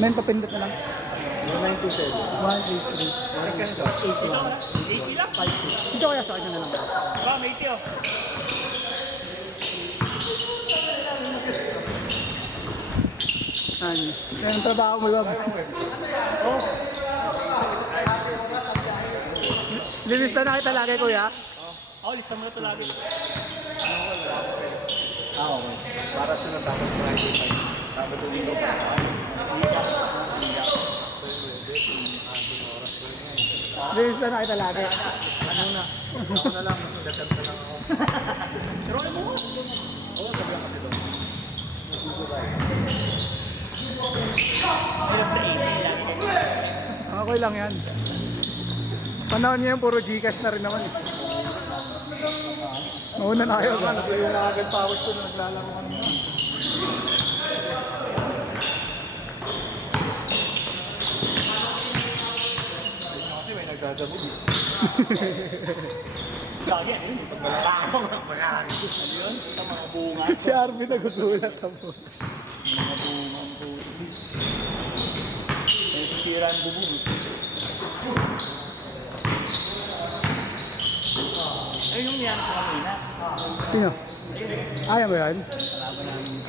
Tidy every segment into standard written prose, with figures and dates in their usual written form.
Men, papindot na lang. 197. 183. Second to. 81. 80 lang. 52. Dito kaya sa akin na lang. Ba, may 80 oh. Ano? Yan ang trabaho mo, Bob. Oh. Lilista na kita lagi, kuya. Oh, lista mo na ito lagi. Okay. Para sa natapos ko na yung tapos ulit ko pa. Lilista na kita lagi. Ano na? Ako na lang. Dasal na lang ako. Pero ano mo? Oo, sabi lang kasi doon. Hirap na 80 lagi kayo. Okay lang yan. Panahon niya yung puro Gcash na rin naman eh. Mauna na kayo. Naglayo na agad pawis ko na naglalaro kanina. Kasi may nagdadabog eh. Lagi yan eh. Pag malakang magpagkakagin. Ano yun? Sa mga bunga. Si Arvin nagugulat ako. Mga bungang po. May sisira ang bubong. Ayun yung niyan ko kanina. Sino? Ayaw mo yan? Kalaban namin.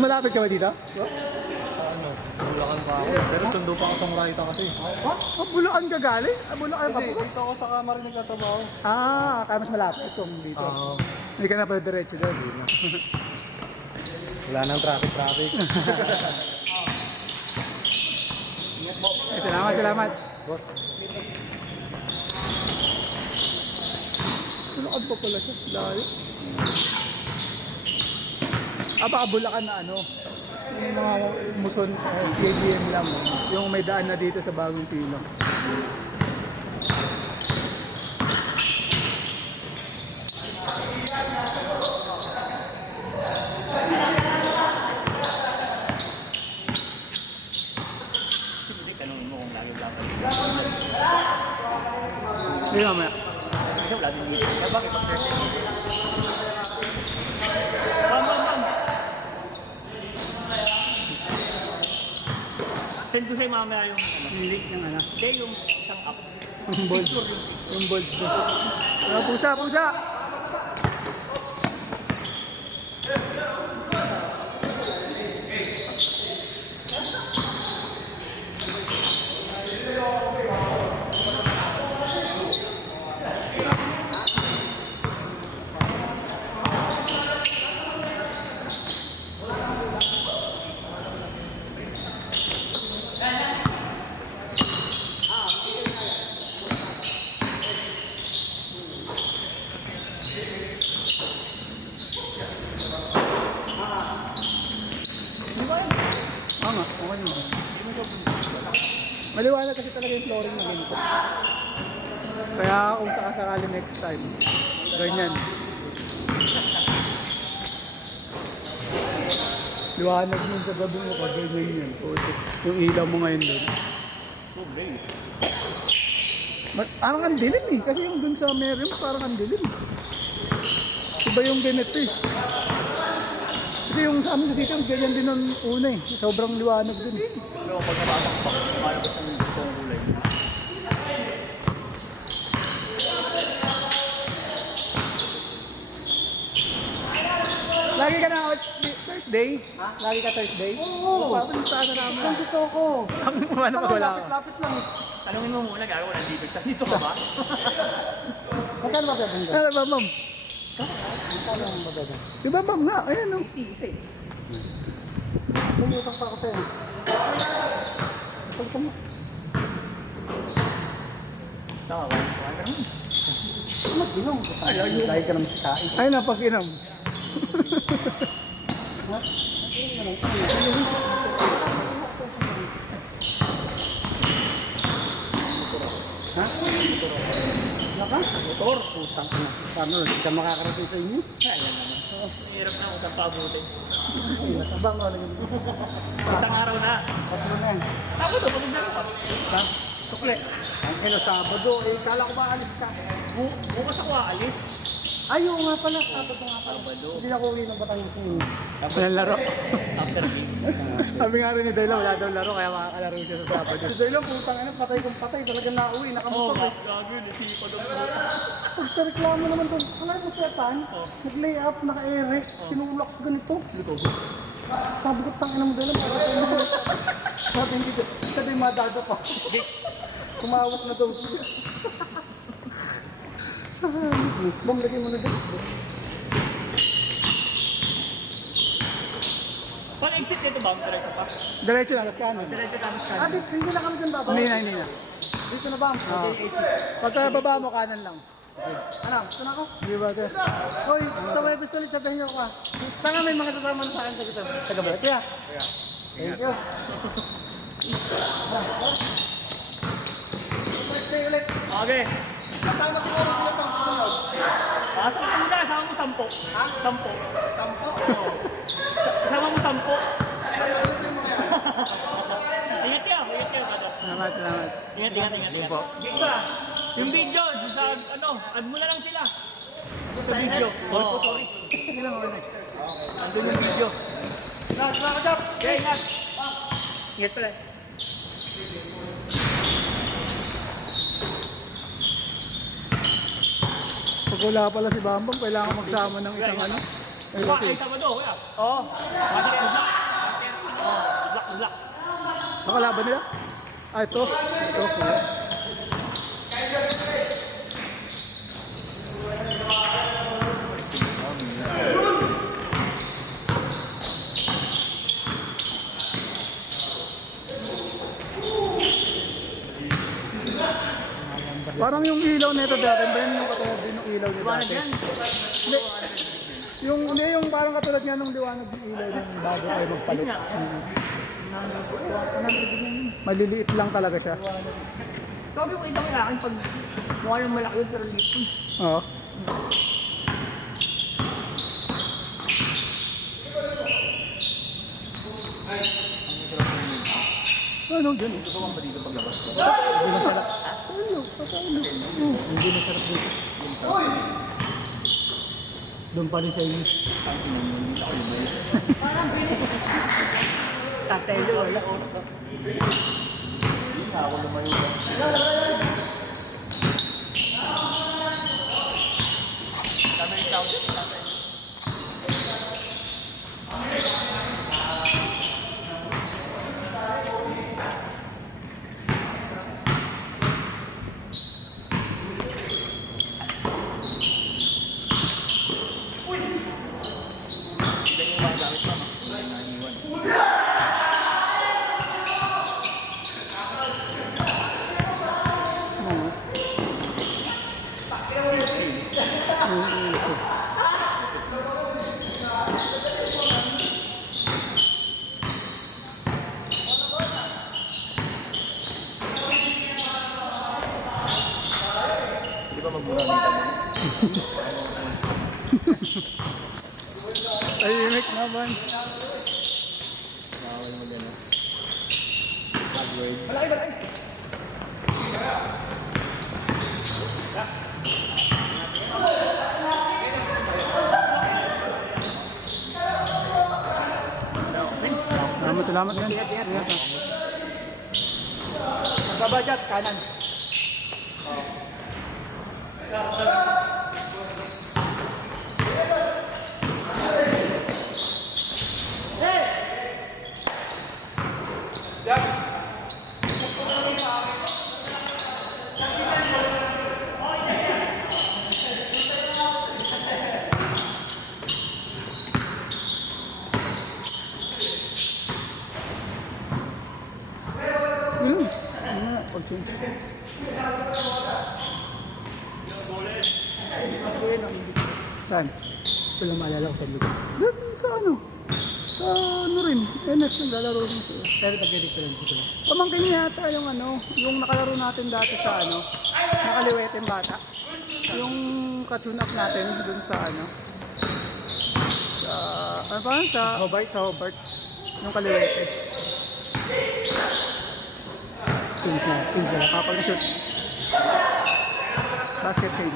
Malapit ka ba dito? Sa ano? Bulacan pa ako. Pero sundo pa ako sa Murayta kasi. Oh, Bulacan ka galing? Ah, Bulacan ka Hindi, po? dito ako sa kamar nagtatrabaho. Kaya mas malapit kung dito. Oo. Hindi ka na pala diretso doon. Wala nang traffic. Salamat. Boss. Bulacan pa pala siya. Layo. Baka Bulacan na ano. Yung mga muson, CAGM lang. Yung may daan na dito sa Bagong Silong. Hindi, tanongin mo kung lalo lang. Hindi mamaya. Kasi wala din dito. Kaya bakit mag-present dito? Bam! Send ko sa'yo mamaya yung ano. Yung link ng ano. Hindi, yung isang app. Yung bold. Picture yung Yung bold doon. Pusa! Tama, okay naman. Maliwanag kasi talaga yung flooring na ganito. Kaya kung sakasakali next time, ganyan. Liwanag mo sa gabi mo ka, ganyan yun. Yung ilaw mo ngayon doon. Parang ang dilim eh, kasi yung dun sa Meriam parang ang dilim. Iba yung ganito eh. Kasi yung sa amin sa dito, ganyan din ang una eh. Sobrang liwanag din. Pero pag nabasok pa, malabas ang gusto kong kulay. Lagi ka na Thursday? Ha? Lagi ka Thursday? Oo. Papunta na namin. Ang gusto ko. Ano pag wala ka? Lapit lang eh. Tanungin mo muna, gagawa ng dito. Dito ka ba? Magkano ba gagawin? Ano ba, ma'am? Magkano ang magagawin? Di ba, ma'am nga? Ayan, no? Isa eh. Bumutang pa ako sa'yo. Pagka mo. Tama ba? Kuhaan ka naman. Mag-inom. Dahil ka naman sa kain. Ay, napag-inam. Ha? Naka? Motor. Putang na. Paano? Hindi ka makakarating sa inyo? Ayan naman. Hirap na kung saan paabutin. Ay, matabang ako. Isang araw na. Patro na yan. Tapos ito, pag naglaro ka. Ha? Sukle. Ang kilo Sabado. Eh, kala ko ba alis ka? Bukas ako aalis. Ay, oo nga pala. Sabado nga pala. Sabado. Hindi na ako uwi ng Batangas ngayon. Walang laro. After game. Sabi nga rin ni Dela, wala daw laro, kaya makakalaro siya sa Sabado. Si Doyle, putang ina, patay kong patay. Talagang nauwi, Oo, nakamotor eh. gago yun. Isipa daw. Pag sa reklamo naman to, kalay mo siya tan, Oh. nag-lay up, naka-ere, tinulak ko ganito. Sabi ko, tangin mo Doyle, para sabi hindi ko, sabi madada pa. Tumawak na daw siya. Bang, lagay mo na doon. Pag exit nito ba? Diretso pa? Diretso na, tas kanan. Diretso ka mas Ah, hindi na kami dyan bababa. Hindi na. Dito na ba? Oo. Pagka baba mo, kanan lang. Ano? Ito na ako. Di ba ito? Hoy, sa may pistolet, sabihin niyo ako ah. Tanga may mga kasama na sa akin sa kita. Taga ba? Kaya. Thank you. Stay ulit. Okay. Kasama ko oras ulit ang susunod. Pasok ka muna. Sama mo 10. Ha? 10. Tampo. Sama mo 10. Sasalutin mo yan. Ingat ka. Ingat ka. Kato. Salamat. Ingat. Dito ka. Yung video, sa ano, add mo na lang sila. Sa video. Oh, sorry. Sige lang, okay. Andun yung video. Last, jump. Okay, ingat. Ingat pala. Pag wala pala si Bambang, kailangan magsama ng isang ano. Ay, Buka, kasi, ay Sabado, kuya. Oo. Masakit, uzak. Uzak. nakalaban nila? Ah, ito. Okay. Parang yung ilaw nito dati, ba yun yung katulad din ng ilaw nito Iwanan dati? yan. Yung parang katulad nga nung liwanag ng ilaw ng bago kayo magpalit. Nga. Maliliit lang talaga siya. Sabi ko ibang akin pag mukha yung malaki yun pero liit yun. Oo. Ano dyan? Ito ba dito paglabas? Hindi na sarap. Hindi na sarap dito. Doon pa rin sa inyo. Tatelo, wala. Tahimik naman. Salamat yan. Ingat, ah. Magbabajat, kanan. Saan? Ito lang maalala ko sa likod. Doon sa ano? Sa ano rin? NS yung lalaro rin siya. Pero tag-difference ko lang. Pamangkin niya yata yung ano, yung nakalaro natin dati sa ano, nakaliweteng bata. Yung ka-tune up natin dun sa ano, sa, ano pa? Sa Hobart. Sa Hobart. Yung kaliwete. Since na, kapag shoot. Basket change.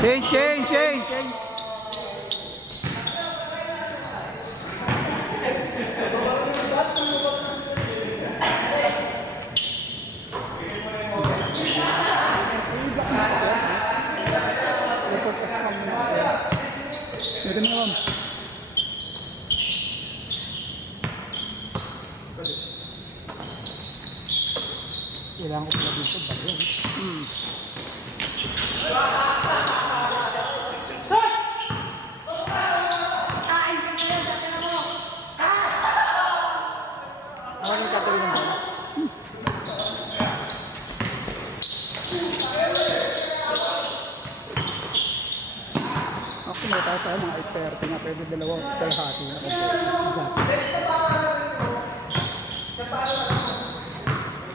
Change. Ito na ma'am. Kailangan ko pala dito ba yun? Ano yung tatawin ng bala? Ako may tayo mga 8:30 na pwede dalawang kalahati na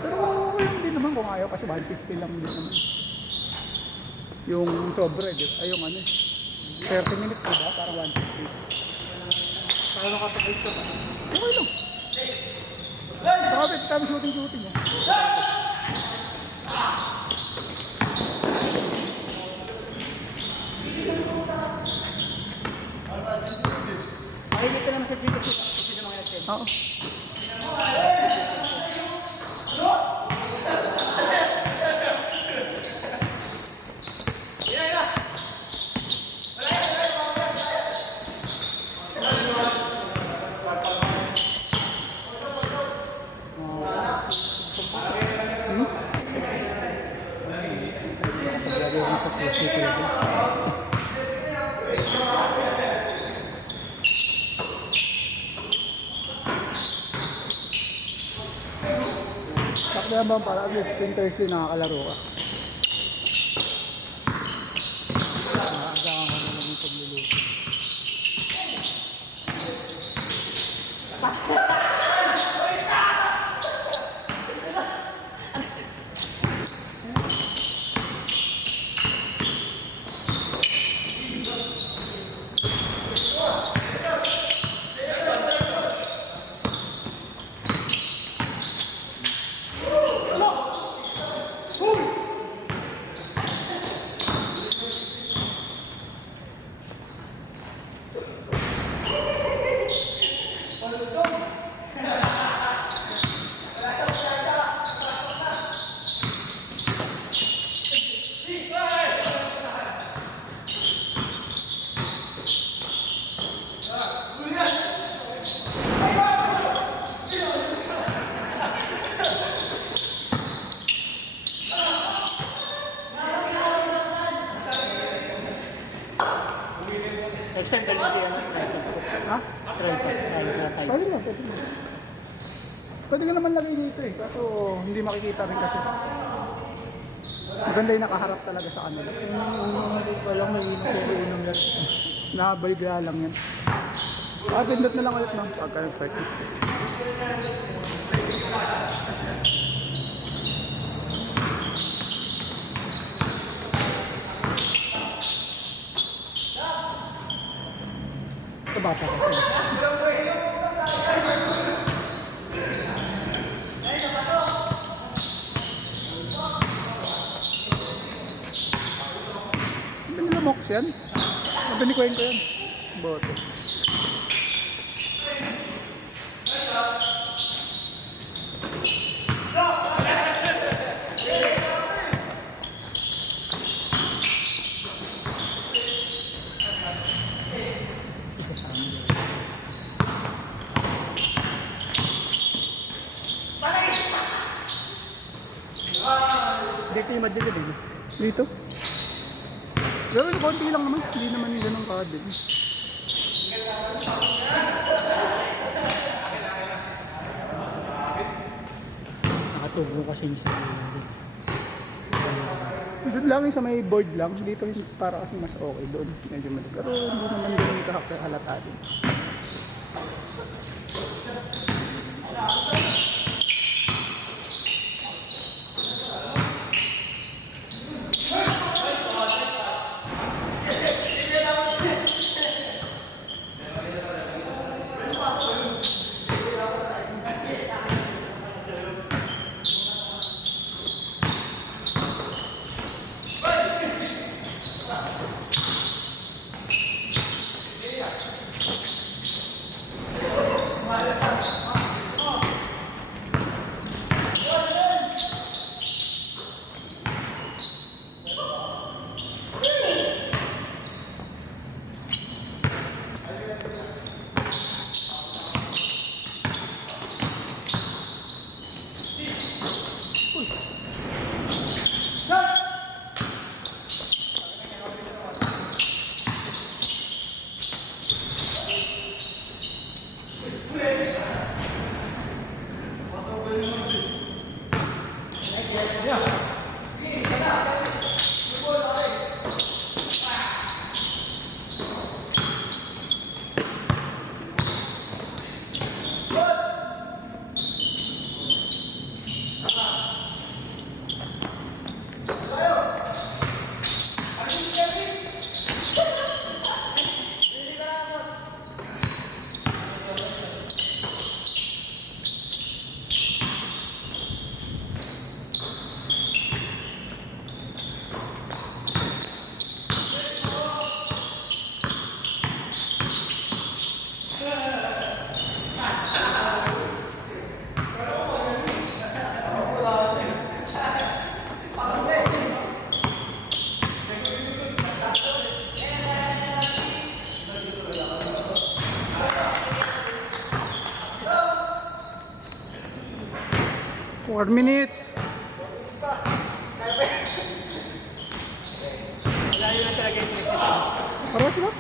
pero okay lang din naman kung ayaw kasi 150 lang din naman yung sobre ay yung ano 30 minutes diba parang 150 Para nakatapos ka pa. okay lang saka pwede kami shooting Makinig ka naman sa video ko. Kasi naman yan. oo Lagay mo sa CCTV. sakto naman para at least yung Thursday nakakalaro ka Agahan ko na lang yung pagluluto. Next time, dali siya. ha? Tripod tayo sa type. pwede lang pwede ka naman lagay dito eh kaso hindi makikita rin kasi maganda yung nakaharap talaga sa kanila Walang may unang lang. nabaybaya lang yan pindot na lang ulit no pagka nag-start Ito bata ko. Hindi nila mox yan. Nabinikuhin ko yan. Bote. Dito yung madilim eh. Dito. Pero konti lang naman. Hindi naman yung ganun kadin. Nakatubo kasi yung sa Doon lang yung sa may board lang. Dito yung para kasi mas okay doon. Medyo mali. Pero hindi naman ganun kahalata din. Four minutes. Malayo na talaga yung trip. Paras ba?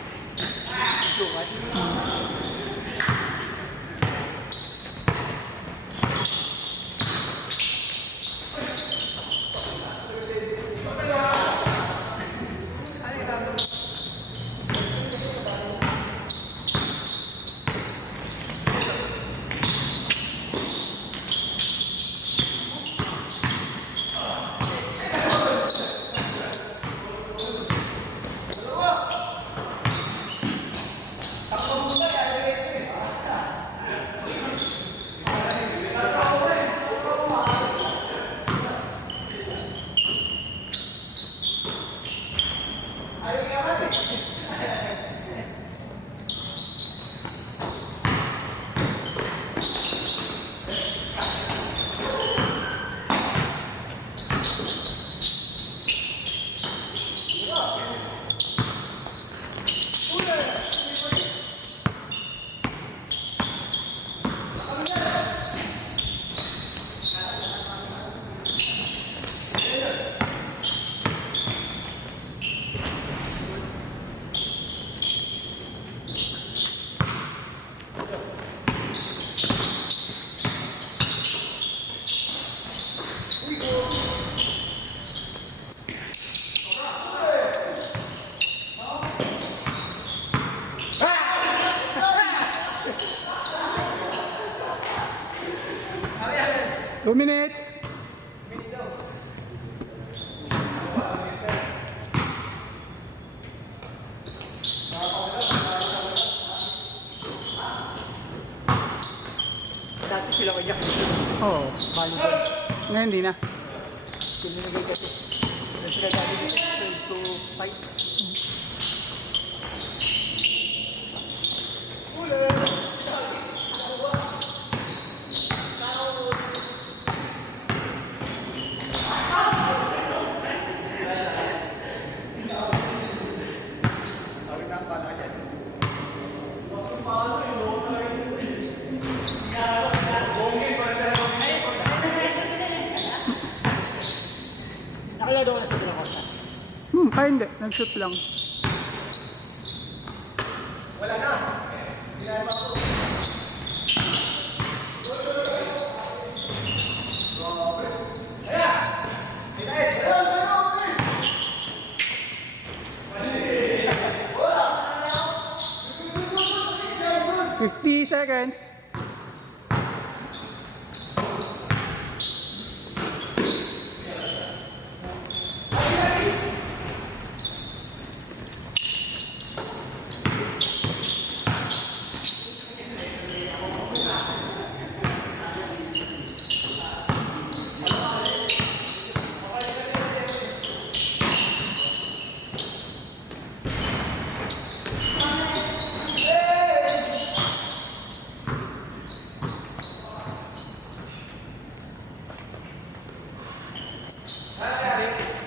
Two minutes. Dati sila ko dyan. Oo. Volleyball. Ngayon hindi na. Pinilagay kasi. Dahil sila dati dito 12 to 5. Nakalado ko na sa Costa. Hindi. Nag-shoot lang. Wala na. 50 seconds.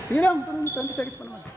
Sige lang, 20 seconds pa naman.